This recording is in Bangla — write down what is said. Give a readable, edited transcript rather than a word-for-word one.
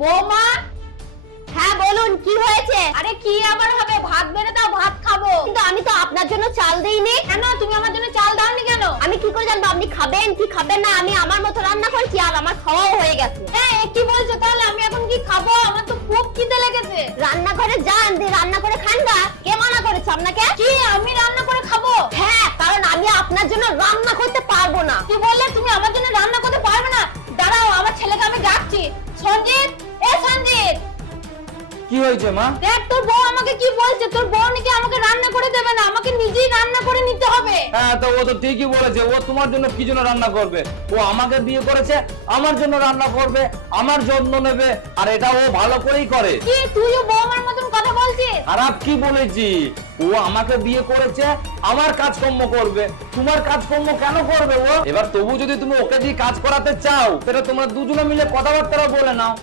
বৌমা, হ্যাঁ বলুন, কি হয়েছে? আরে কি আবার হবে, ভাত বেড়ে দাও, ভাত খাবো। কিন্তু আমি তো আপনার জন্য চাল দেইনি। কেন তুমি আমার জন্য চাল দাওনি কেন? আমি কি করে জানবো আপনি খাবেন কি খাবেন না? আমি আমার মতো রান্না করেছি আর আমার খাওয়াও হয়ে গেছে। হ্যাঁ, কি বলছো? তাহলে আমি এখন কি খাবো? আমার তো খুব খিদে লেগেছে। রান্নাঘরে যান, দিয়ে রান্না করে খান গা। কে মানা করেছে আপনাকে? কি আমি রান্না করে খাবো? হ্যাঁ, কারণ আমি আপনার জন্য রান্না করতে পারবো না। কি বললে? তুমি আমার জন্য রান্না করতে পারবে না? দাঁড়াও, আমার ছেলেকে আমি ডাকছি। সঞ্জিত, এ সঞ্জিত, কি হয়েছে মা? দেখ তোর বউ আমাকে কি বলছে। তোর বউ নাকি আমাকে রান্না করে দেবে না, আমাকে নিজেই রান্না করে নিতে হবে। হ্যাঁ, তো ও তো ঠিকই বলেছে। ও তোমার জন্য কি জন্য রান্না করবে? ও আমাকে বিয়ে করেছে, আমার জন্য রান্না করবে, আমার যত্ন নেবে, আর এটা ও ভালো করেই করে। কি তুইও বৌমার মতন কথা বলছিস? খারাপ কি বলেছি? ও আমাকে বিয়ে করেছে, আমার কাজকর্ম করবে, তোমার কাজকর্ম কেন করবে ও? এবার তবু যদি তুমি ওকে দিয়ে কাজ করাতে চাও, সেটা তোমরা দুজনে মিলে কথাবার্তা বলে নাও।